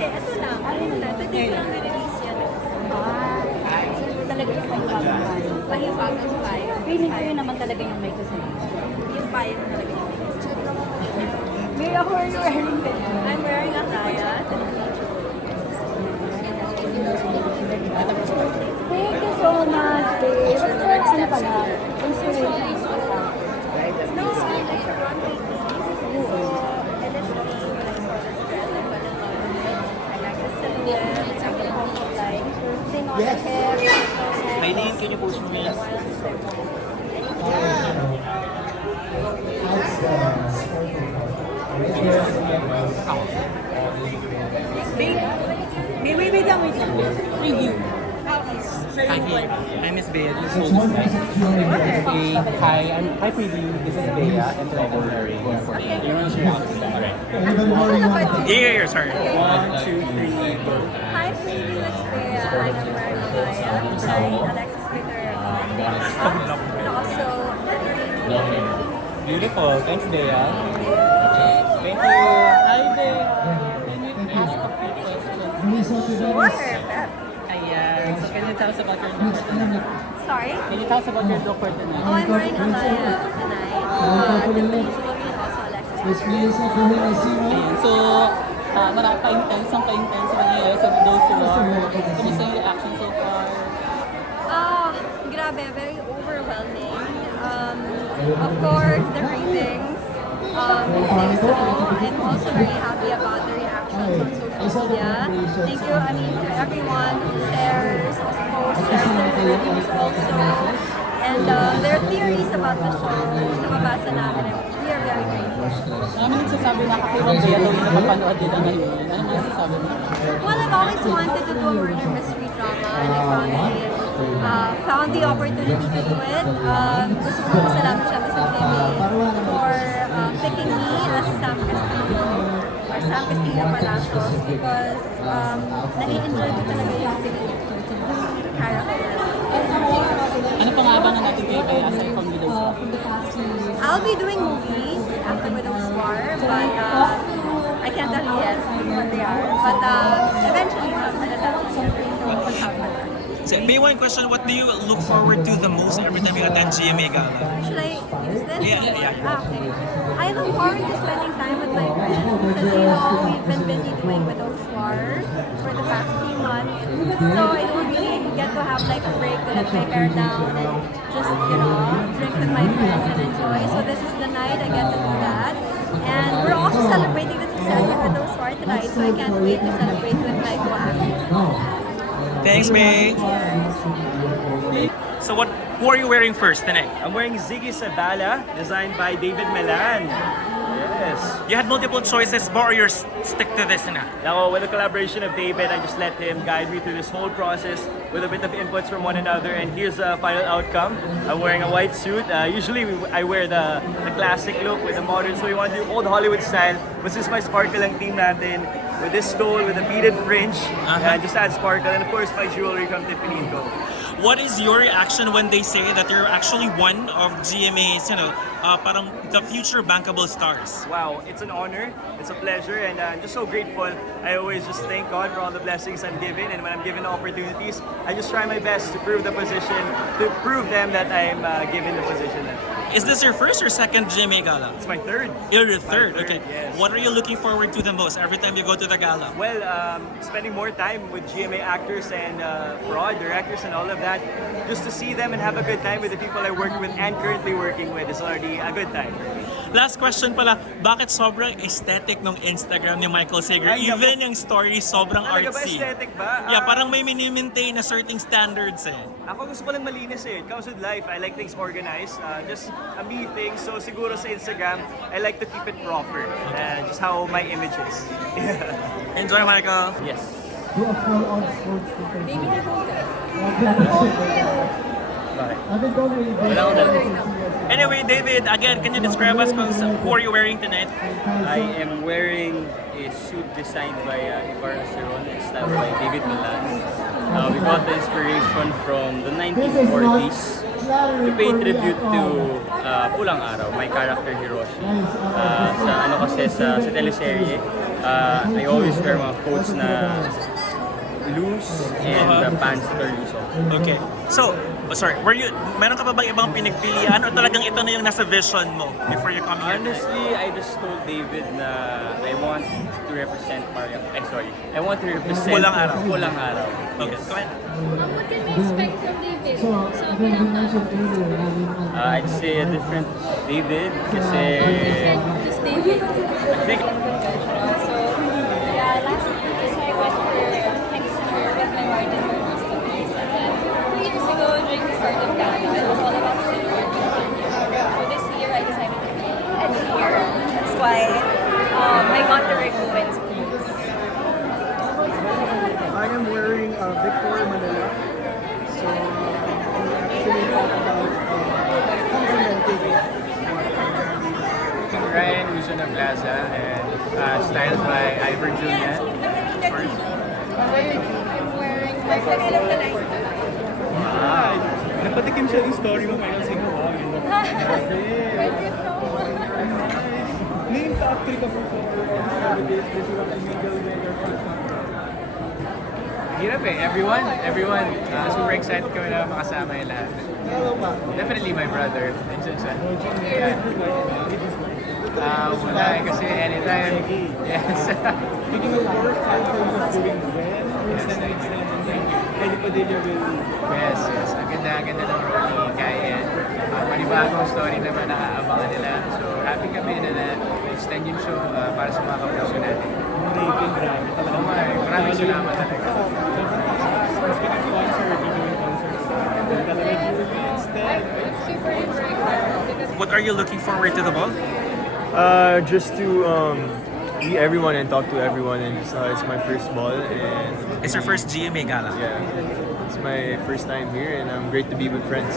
Hindi, ito lang. Today ko lang na-release yan. So talaga yung pahiwagang payo. Pahiwagang payo. Feeling ko yun naman talaga yung may kasama. Yung payo talaga yung May ako are you wearing din? I'm wearing a kaya. Thank you so much, babe. What's your ano pala? Inspiration ko sa... No, I like to run my piece. So, initially, when I saw this dress, I fell in love with it. I like the silhouette. It's a bit of like, thing on the hair. Aileen, can you post me? Wait lang. Review. Hi, Miss Bea. This is Hi, Preview. This is Bea and February. You want to share out? Yeah, sorry. 1, 2, 3, go. Hi, Khalil, it's Bea, and I'm wearing a kaya. I'm wearing Alexis Peter. And also, Beautiful. Thanks, Bea. Thank you. Hi, Bea. Can you ask a few questions? sure, Ayan. So, can you tell us about your look for tonight? Sorry? Can you tell us about your look for tonight? Oh, I'm wearing a kaya tonight. Just the usual and also Alexis Peter. Ayan. So, pa-intense na nangyayari sa those who are. Kumusta yung reaction so far? Grabe, very overwhelming. Of course, the ratings say so. I'm also very happy about the reactions on social media. Thank you, to everyone who shares, also posts, shares their reviews also. And their theories about the show, nababasa namin. We are very grateful. Ano nagsasabi na kakulong Bea daw yung napapanood nila ngayon? Ano nagsasabi mo? Well, I've always wanted to do a murder mystery drama, and I found the opportunity to do it. Gusto ko pasalamat siya sa GMA for picking me as Sam Castillo or Sam Castillo Palacios because nai-enjoy ko talaga yung character. Ano pang abangan natin kayo kaya aside from Widow's War? I'll be doing movies after Widow's War, but I can't tell you yet what they are. But eventually, I'm gonna tell you. So, may one question, what do you look forward to the most every time you attend GMA Gala? Should I use this? Yeah. Okay. I look forward to spending time with my friends. As you know, we've been busy doing Widow's War for the past few months. So I don't really get to have like a break to let my hair down and just, drink with my friends and enjoy. So this is the night I get to do that. And we're also celebrating the success of Widow's War tonight. So I can't wait to celebrate with my co-actors. Thanks, May. So who are you wearing first tonight? I'm wearing Ziggy Savala, designed by David Melan. Yes. You had multiple choices, but or you stick to this na? Now, with the collaboration of David, I just let him guide me through this whole process with a bit of inputs from one another, and here's the final outcome. I'm wearing a white suit. Usually I wear the classic look with the modern, so we want to do old Hollywood style. But since my sparkle ang team natin, with this stole, with the beaded fringe, just add sparkle, and of course my jewelry from Tiffany & Co. What is your reaction when they say that you're actually one of GMA's, parang the future bankable stars? Wow, it's an honor, it's a pleasure, and I'm just so grateful. I always just thank God for all the blessings I'm given, and when I'm given the opportunities, I just try my best to prove the position, to prove them that I'm given the position. Is this your first or second GMA Gala? It's my third. You're the third, okay. Yes. What are you looking forward to the most every time you go to the gala? Well, spending more time with GMA actors and broad directors and all of that, just to see them and have a good time with the people I work with and currently working with is already a good time for me. Last question pala, bakit sobrang aesthetic ng Instagram ni Michael Sager? Ay, Even yung story sobrang Talaga ba artsy. aesthetic ba? Yeah, parang may mini-maintain na certain standards eh. Ako gusto ko lang malinis eh. It comes with life. I like things organized. Just a me thing. So siguro sa Instagram, I like to keep it proper. Just how my image is. Enjoy, Michael! Yes. Maybe na po. Anyway, David, again, can you describe us who are you wearing tonight? I am wearing a suit designed by Ibarra Cerón and styled by David Milan. We got the inspiration from the 1940s to pay tribute to Pulang Araw, my character Hiroshi. Sa teleserye, I always wear mga coats na loose and the pants that are loose also. Okay. So, meron ka pa bang ibang pinagpilian o talagang ito na yung nasa vision mo before you come here? Honestly, I just told David na I want to represent I want to represent Pulang araw. Pulang araw. Okay, go ahead. What can we expect from David? So, bilang I'd say a different David kasi just David. I think So, yeah, last year kasi I went for next year with my artist for masterpiece. And then 2 years ago, during the start of Gala, it was all about silver and champagne. So this year, I decided to be a year. That's why I got the Roeland's piece. I am wearing Victor Manila. So we actually talk about complementing what Ryan Luzon of Plaza and styled by Ivor Julian. I'm wearing my Forteza. Ah, napatikim siya yung story mo ngayon sa wow, yun. Where do you know? Name ka actually ka po Hirap eh, everyone, super excited kami na makasama yung lahat. Definitely my brother, Vincent siya. Yeah. Wala eh, kasi anytime, yes. Speaking of work, I'm doing well. Ready pa din yung Yes. Ang ganda ng role ni Kai and panibagong story naman nakaabangan nila. So happy kami na na-extend yung show para sa mga kapuso natin. making grabe talaga. Oo nga eh, maraming salamat talaga. Speaking of concert, you're doing concerts. Talaga Julie instead. Super excited. What are you looking forward to the ball? Just to meet everyone and talk to everyone, and just it's my first ball, and It's your first GMA gala. yeah, it's my first time here, and I'm great to be with friends.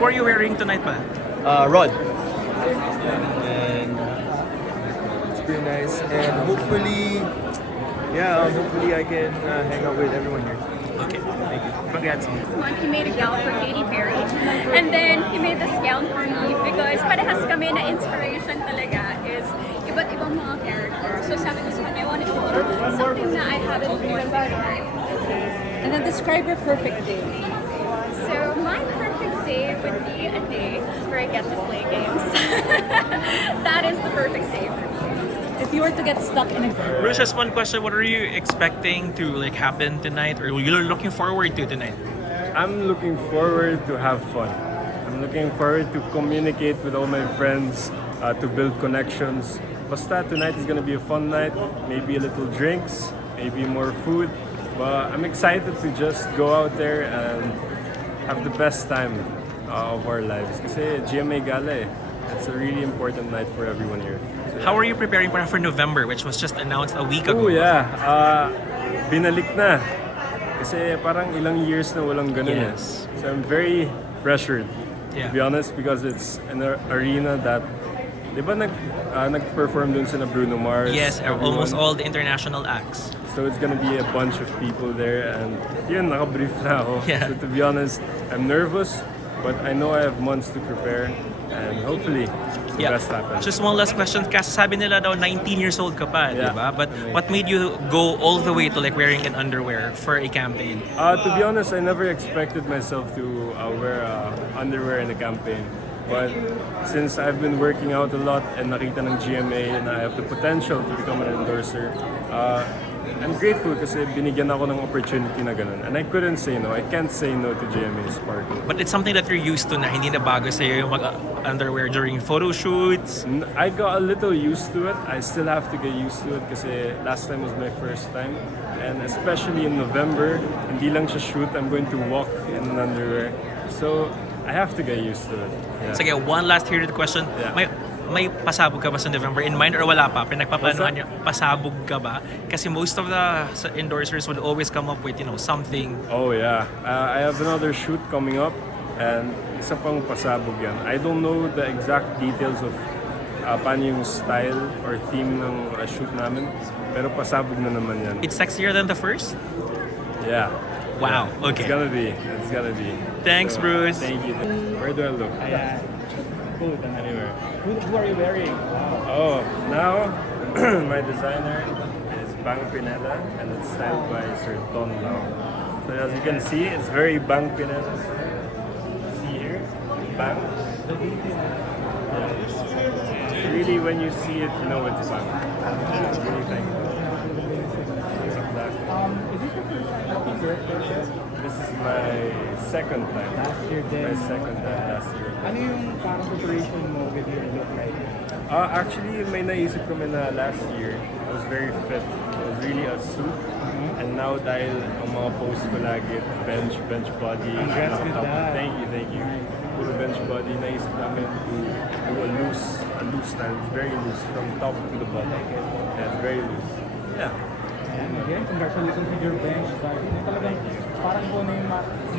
Who are you wearing tonight pa? Rod, and it's pretty nice, and hopefully, hopefully I can hang out with everyone here. Okay. Thank you. Congrats. He made a gown for Katy Perry. And then he made this gown for me because parehas kami na inspiration talaga is iba't ibang mga characters. So sabi ko sa kanya, I wanted to do something na I haven't worn before. And then describe your perfect day. So my perfect day would be a day where I get to play games. That is the perfect day for me. If you were to get stuck in a Bruce, just one question. What are you expecting to happen tonight, or you're looking forward to tonight? I'm looking forward to have fun. I'm looking forward to communicate with all my friends, to build connections. Basta tonight is gonna be a fun night, maybe a little drinks, maybe more food. But I'm excited to just go out there and have the best time of our lives. Kasi GMA Gala it's a really important night for everyone here. So, How are you preparing for November, which was just announced a week ago? oh yeah, binalik na. Kasi parang ilang years na walang ganun Yes. So I'm very pressured, Yeah. to be honest, because it's an arena that, di ba nag-perform dun sila Bruno Mars? Yes, everyone. almost all the international acts. So it's gonna be a bunch of people there, and yun, naka-brief na ako. Yeah. So to be honest, I'm nervous, but I know I have months to prepare, and hopefully, the Yeah. best happens. Just one last question. Kasi sabi nila daw 19 years old ka pa, di Yeah. ba? But what made you go all the way to wearing an underwear for a campaign? To be honest, I never expected myself to wear underwear in a campaign. But since I've been working out a lot and nakita ng GMA and I have the potential to become an endorser, I'm grateful kasi binigyan ako ng opportunity na ganun. And I couldn't say no. I can't say no to GMA Sparkle. But it's something that you're used to na hindi na bago sa'yo yung mag-underwear during photo shoots. I got a little used to it. I still have to get used to it kasi last time was my first time. And especially in November, hindi lang siya shoot. I'm going to walk in an underwear. So, I have to get used to it. Yeah. Sige, one last here question. Yeah. May pasabog ka ba sa November in mind or wala pa? Pinagpaplanuhan niyo, pasabog ka ba? Kasi most of the endorsers would always come up with, something. Oh yeah, I have another shoot coming up and isa pang pasabog yan. I don't know the exact details of paano yung style or theme ng shoot namin, pero pasabog na naman yan. It's sexier than the first? Yeah. Wow, Yeah. okay. It's gonna be. Thanks, Bruce. Thank you. Where do I look? Ayan. Food and anywhere. Who are you wearing? Wow. Oh, now my designer Bang Pineda, and it's styled by Sir Ton Lau. So as you can see, it's very Bang Pineda. See here, Bang. Yeah. It's really, when you see it, you know it's Bang. Yeah, it's really thankful. Exactly. Is this your first time working here? This is my second time. Last year din. My second time last year. Ano yung parang preparation mo with your look right now? Actually, may naisip kami na last year, I was very fit. It was really a suit. And now dahil ang mga posts ko lagi, bench body. Congrats with that. Thank you. Puro bench body. Naisip namin to do a loose style. It's very loose from top to the bottom. Yeah, it's very loose. Yeah. And again, congratulations with your bench. Talagang parang po na yung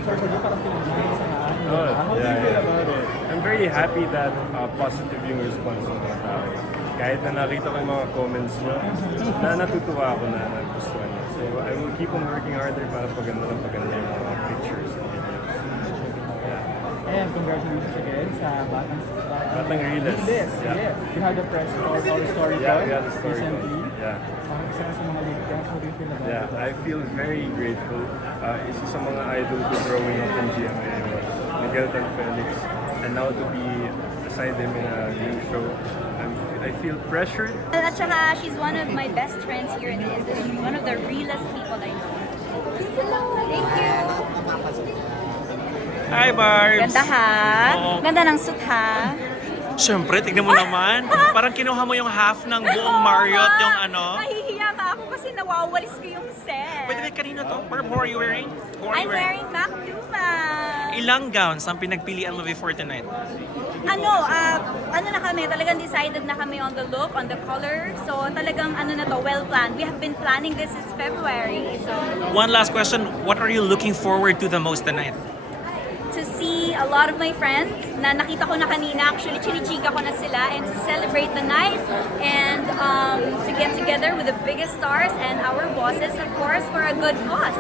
sorry ko, parang pinag-nice sa naan. How do you feel about it? I'm very happy that positive yung response ng mga tao. Kahit na nakita ko yung mga comments nyo, na natutuwa ako na nagustuhan nyo. So I will keep on working harder para paganda yung mga pictures and videos. Yeah. And congratulations again sa Batang Riles. Yeah. You had the press or story Yeah, we had a story recently. Yeah. Isa sa mga lead guys, how do you feel about it? Yeah, I feel very grateful. Isa sa mga idol ko growing up in GMA was Miguel Tan Felix. And now to be beside him in a new show, I feel pressured. At saka, she's one of my best friends here in the industry. One of the realest people I know. Thank you. Hi, Barbs! Ganda ha? Oo. Ganda ng suit ha? Siyempre, tignan mo naman. Parang kinuha mo yung half ng buong Marriott, yung ano. Nahihiya nga ako kasi nawawalis ko yung set. Pwede ba kanino to? Barb, who are you wearing? Who are I'm you wearing? wearing Mac Duma. Ilang gowns ang pinagpilian mo before tonight? Ano na kami, talagang decided na kami on the look, on the color. So talagang ano na to, well planned. We have been planning this since February. So One last question. What are you looking forward to the most tonight? to see a lot of my friends na nakita ko na kanina, actually chinichika ko na sila, and to celebrate the night and to get together with the biggest stars and our bosses, of course, for a good cause.